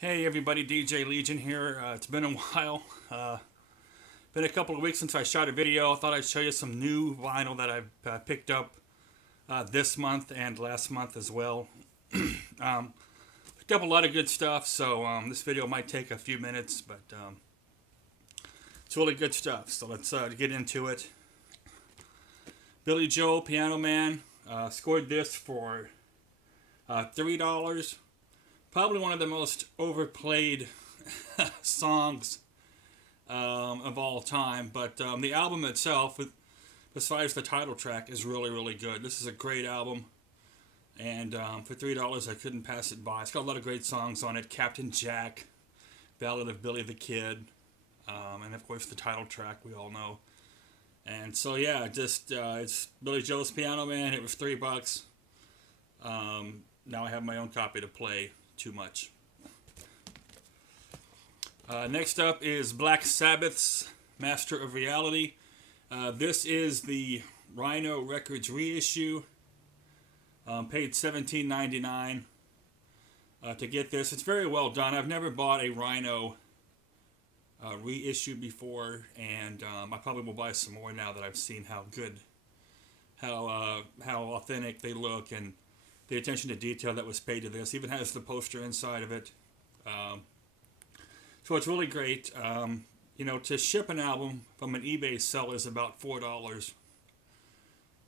Hey everybody, DJ Legion here. It's been a while. Been a couple of weeks since I shot a video. I thought I'd show you some new vinyl that I've picked up this month and last month as well. Picked up a lot of good stuff, so this video might take a few minutes, but it's really good stuff. So let's get into it. Billy Joel, Piano Man, scored this for $3. Probably one of the most overplayed songs of all time. But the album itself, besides the title track, is really, really good. This is a great album. And for $3, I couldn't pass it by. It's got a lot of great songs on it. Captain Jack, Ballad of Billy the Kid, and of course the title track we all know. And so yeah, just it's Billy Joel's Piano Man. It was $3. Now I have my own copy to play. Too much. Next up is Black Sabbath's Master of Reality. This is the Rhino Records reissue. Paid $17.99 to get this. It's very well done. I've never bought a Rhino reissue before, and I probably will buy some more now that I've seen how good, how authentic they look, and the attention to detail that was paid to this. Even has the poster inside of it. So it's really great. To ship an album from an eBay seller is about $4.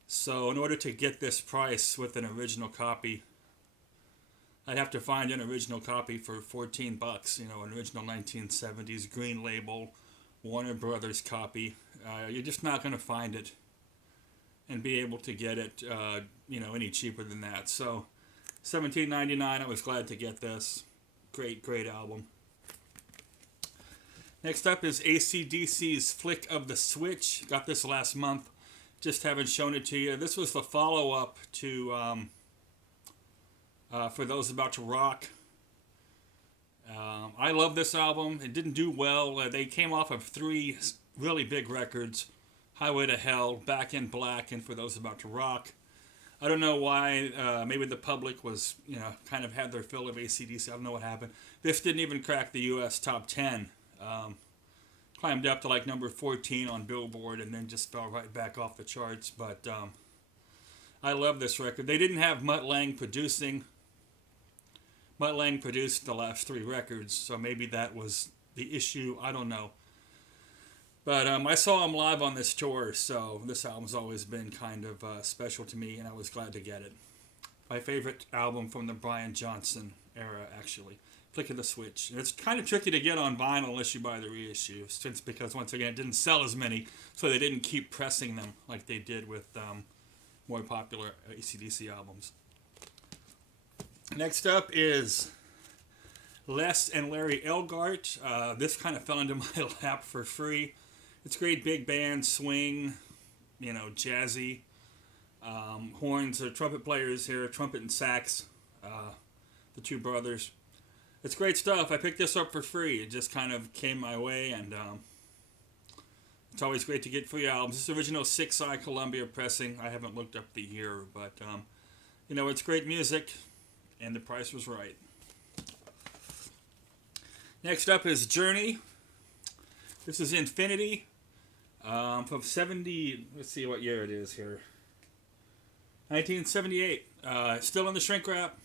So in order to get this price with an original copy, I'd have to find an original copy for $14. An original 1970s green label, Warner Brothers copy. You're just not going to find it and be able to get it, any cheaper than that. So, $17.99. I was glad to get this. Great, great album. Next up is AC/DC's Flick of the Switch. Got this last month. Just haven't shown it to you. This was the follow-up to For Those About to Rock. I love this album. It didn't do well. They came off of 3 really big records. Highway to Hell, Back in Black, and For Those About to Rock. I don't know why. Maybe the public was, kind of had their fill of AC/DC. I don't know what happened. This didn't even crack the U.S. top 10. Climbed up to like number 14 on Billboard and then just fell right back off the charts. But I love this record. They didn't have Mutt Lange producing. Mutt Lange produced the last 3 records, so maybe that was the issue. I don't know. But I saw him live on this tour, so this album's always been kind of special to me, and I was glad to get it. My favorite album from the Brian Johnson era, actually. Flick of the Switch. And it's kind of tricky to get on vinyl unless you buy the reissue, because, once again, it didn't sell as many, so they didn't keep pressing them like they did with more popular AC/DC albums. Next up is Les and Larry Elgart. This kind of fell into my lap for free. It's great big band, swing, jazzy. Horns, trumpet players here, trumpet and sax, the 2 brothers. It's great stuff. I picked this up for free. It just kind of came my way, and it's always great to get free albums. This is original 6-eye Columbia pressing. I haven't looked up the year, but, it's great music, and the price was right. Next up is Journey. This is Infinity. From 70, let's see what year it is here. 1978. Still in the shrink wrap.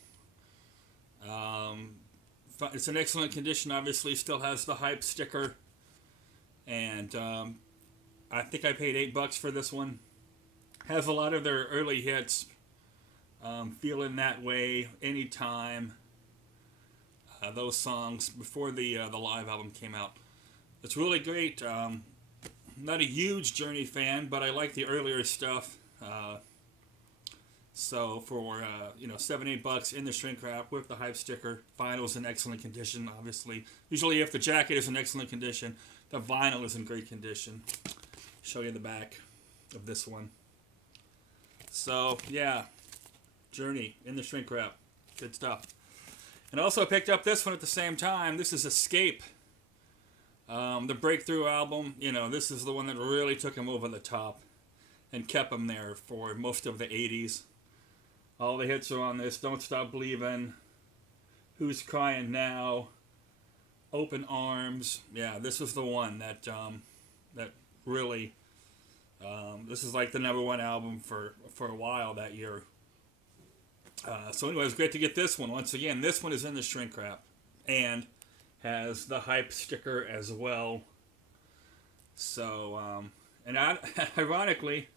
It's in excellent condition, obviously. Still has the hype sticker. And I think I paid $8 for this one. Has a lot of their early hits. Feeling That Way, Anytime. Those songs before the live album came out. It's really great. Not a huge Journey fan, but I like the earlier stuff. So for $7-8 in the shrink wrap with the hype sticker, vinyl's in excellent condition. Obviously, usually if the jacket is in excellent condition, the vinyl is in great condition. Show you the back of this one. So yeah, Journey in the shrink wrap, good stuff. And also I picked up this one at the same time. This is Escape. The Breakthrough album, this is the one that really took him over the top and kept him there for most of the 80s. All the hits are on this. Don't Stop Believin', Who's Crying Now, Open Arms. Yeah, this was the one that that really. This is like the #1 album for a while that year. So anyway, it was great to get this one. Once again, this one is in the shrink wrap and has the hype sticker as well. So, and ironically,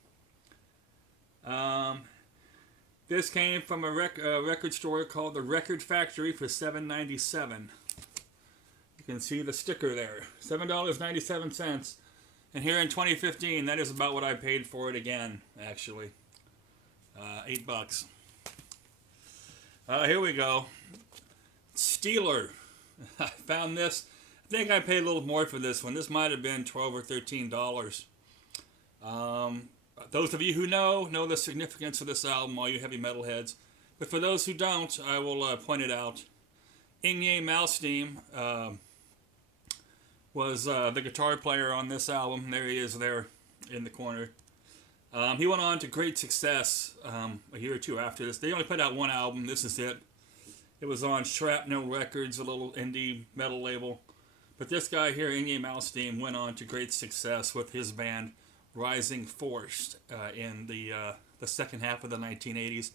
this came from a record store called the Record Factory for $7.97. You can see the sticker there, $7.97. And here in 2015, that is about what I paid for it again, actually. $8. Here we go. Steeler. I found this. I think I paid a little more for this one. This might have been $12 or $13. Those of you who know the significance of this album, all you heavy metal heads. But for those who don't, I will point it out. Yngwie Malmsteen was the guitar player on this album. There he is there in the corner. He went on to great success a year or two after this. They only put out one album. This is it. It was on Shrapnel Records, a little indie metal label. But this guy here, Yngwie Malmsteen, went on to great success with his band Rising Force in the second half of the 1980s.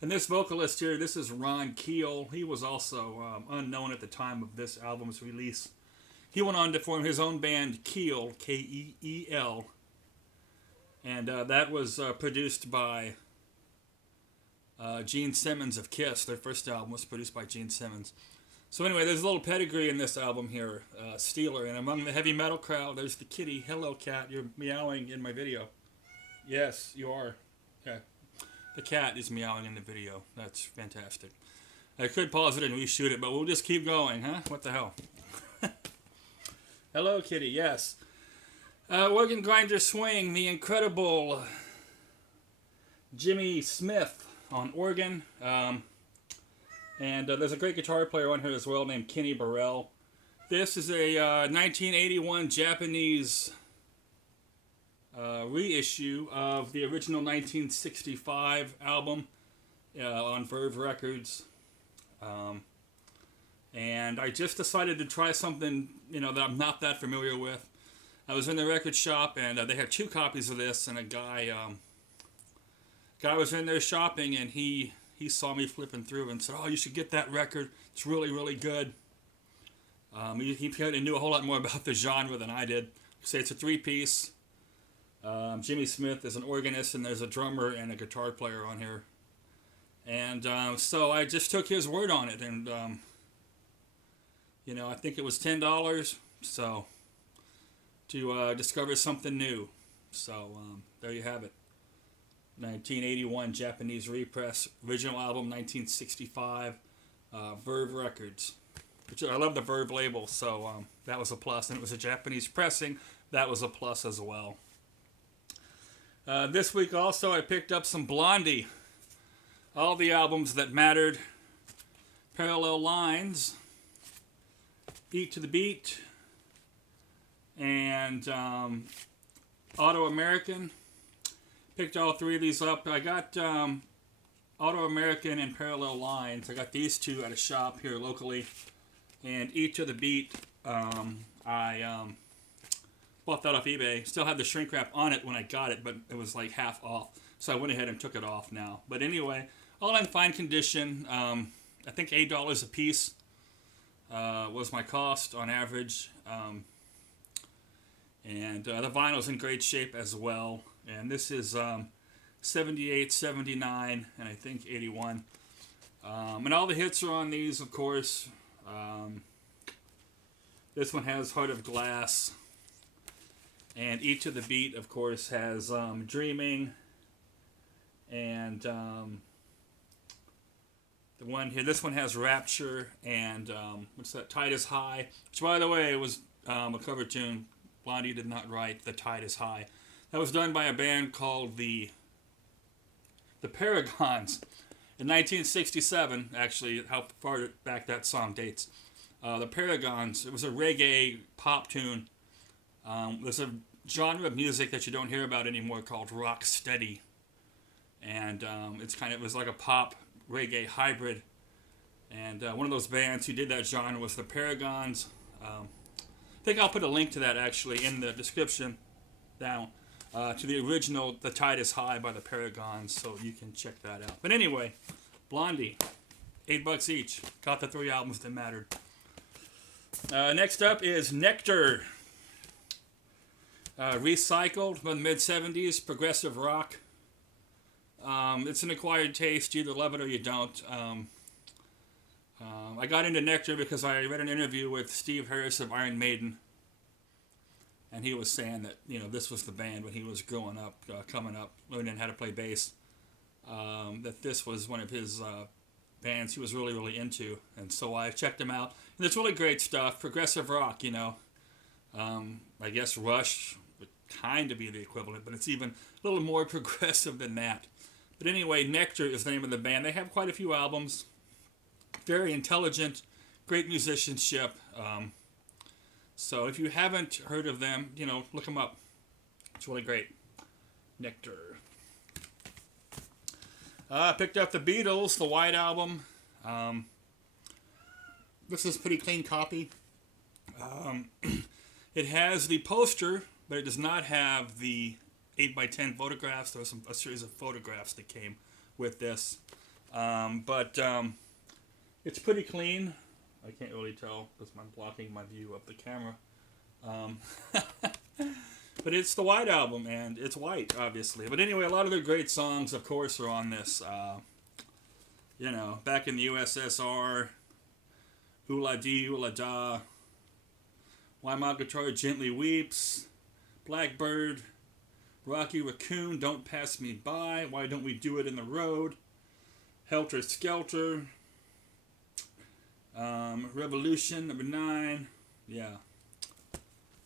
And this vocalist here, this is Ron Keel. He was also unknown at the time of this album's release. He went on to form his own band, Keel, K-E-E-L. And that was produced by Gene Simmons of Kiss. Their first album was produced by Gene Simmons. So anyway, there's a little pedigree in this album here, Steeler. And among the heavy metal crowd, there's the kitty. Hello, cat. You're meowing in my video. Yes, you are. Yeah. The cat is meowing in the video. That's fantastic. I could pause it and reshoot it, but we'll just keep going, huh? What the hell? Hello, kitty. Yes. Organ grinder swing, the incredible Jimmy Smith on organ. And there's a great guitar player on here as well named Kenny Burrell. This is a 1981 Japanese reissue of the original 1965 album on Verve Records. And I just decided to try something, that I'm not that familiar with. I was in the record shop, and they had 2 copies of this, and a guy was in there shopping, and he saw me flipping through and said, "Oh, you should get that record. It's really, really good." He kind of knew a whole lot more about the genre than I did. So it's a 3-piece. Jimmy Smith is an organist, and there's a drummer and a guitar player on here. And so I just took his word on it, and I think it was $10. So to discover something new. So there you have it. 1981 Japanese repress, original album 1965, Verve Records. Which I love the Verve label, so that was a plus. And it was a Japanese pressing, that was a plus as well. This week also I picked up some Blondie. All the albums that mattered. Parallel Lines, Beat to the Beat, and Auto American. Picked all 3 of these up. I got Auto American and Parallel Lines. I got these 2 at a shop here locally. And Eat to the Beat, I bought that off eBay. Still had the shrink wrap on it when I got it, but it was like half off. So I went ahead and took it off now. But anyway, all in fine condition. I think $8 a piece was my cost on average. And the vinyl's in great shape as well. And this is 78, 79, and I think 81. And all the hits are on these, of course. This one has Heart of Glass. And Eat to the Beat, of course, has Dreaming. And the one here, this one has Rapture. And what's that? Tide is High. Which, by the way, was a cover tune. Blondie did not write The Tide is High. That was done by a band called the Paragons in 1967. Actually, how far back that song dates. The Paragons. It was a reggae pop tune. There's a genre of music that you don't hear about anymore called rock steady, and it was like a pop reggae hybrid. And one of those bands who did that genre was the Paragons. I think I'll put a link to that actually in the description down to the original The Tide is High by the Paragons, so you can check that out. But anyway, Blondie, $8 each. Got the 3 albums that mattered. Next up is Nectar. Recycled from the mid-70s, progressive rock. It's an acquired taste. You either love it or you don't. I got into Nectar because I read an interview with Steve Harris of Iron Maiden, and he was saying that this was the band when he was growing up, coming up, learning how to play bass. That this was one of his bands he was really, really into, and so I checked him out. And it's really great stuff, progressive rock. I guess Rush would kind of be the equivalent, but it's even a little more progressive than that. But anyway, Nectar is the name of the band. They have quite a few albums. Very intelligent, great musicianship. So if you haven't heard of them, look them up. It's really great. Nectar. I picked up the Beatles, the White Album. This is a pretty clean copy. It has the poster, but it does not have the 8x10 photographs. There was a series of photographs that came with this. But it's pretty clean. I can't really tell because I'm blocking my view of the camera. But it's the White Album, and it's white, obviously. But anyway, a lot of their great songs, of course, are on this. Back in the USSR, Ooh La Dee, Ooh La Da, Why My Guitar Gently Weeps, Blackbird, Rocky Raccoon, Don't Pass Me By, Why Don't We Do It in the Road, Helter Skelter, Revolution, number 9, yeah.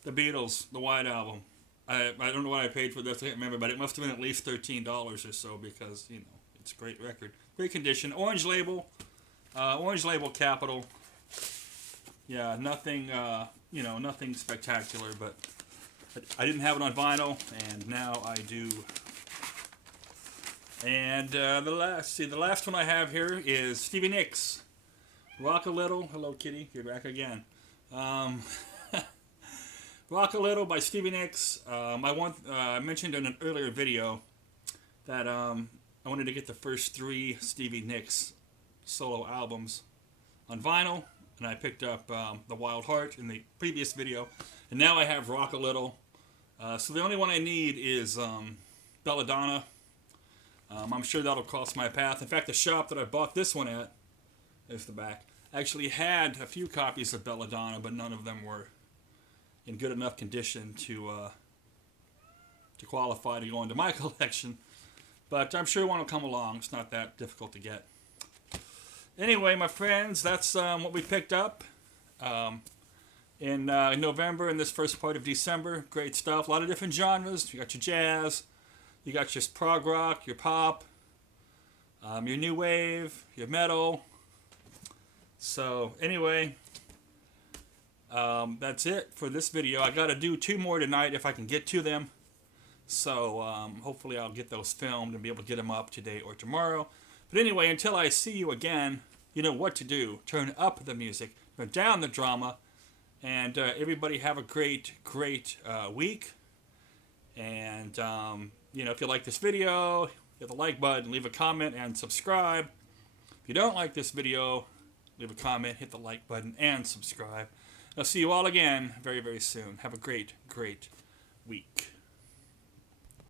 The Beatles, the White Album. I don't know what I paid for this, I can't remember, but it must have been at least $13 or so because, it's a great record. Great condition. Orange label capital. Yeah, nothing, nothing spectacular, but I didn't have it on vinyl, and now I do. And the last one I have here is Stevie Nicks. Rock a Little. Hello, Kitty. You're back again. Rock a Little by Stevie Nicks. I mentioned in an earlier video that I wanted to get the first 3 Stevie Nicks solo albums on vinyl, and I picked up The Wild Heart in the previous video, and now I have Rock a Little. So the only one I need is Belladonna. I'm sure that'll cross my path. In fact, the shop that I bought this one at, there's the back, actually had a few copies of Belladonna, but none of them were in good enough condition to qualify to go into my collection. But I'm sure one will come along. It's not that difficult to get. Anyway, my friends, that's what we picked up in November and this first part of December. Great stuff. A lot of different genres. You got your jazz. You got your prog rock, your pop, your new wave, your metal. So anyway, that's it for this video. I got to do 2 more tonight if I can get to them. So hopefully I'll get those filmed and be able to get them up today or tomorrow. But anyway, until I see you again, you know what to do. Turn up the music, turn down the drama, and everybody have a great, great week. And, if you like this video, hit the like button, leave a comment, and subscribe. If you don't like this video, leave a comment, hit the like button, and subscribe. I'll see you all again very, very soon. Have a great, great week.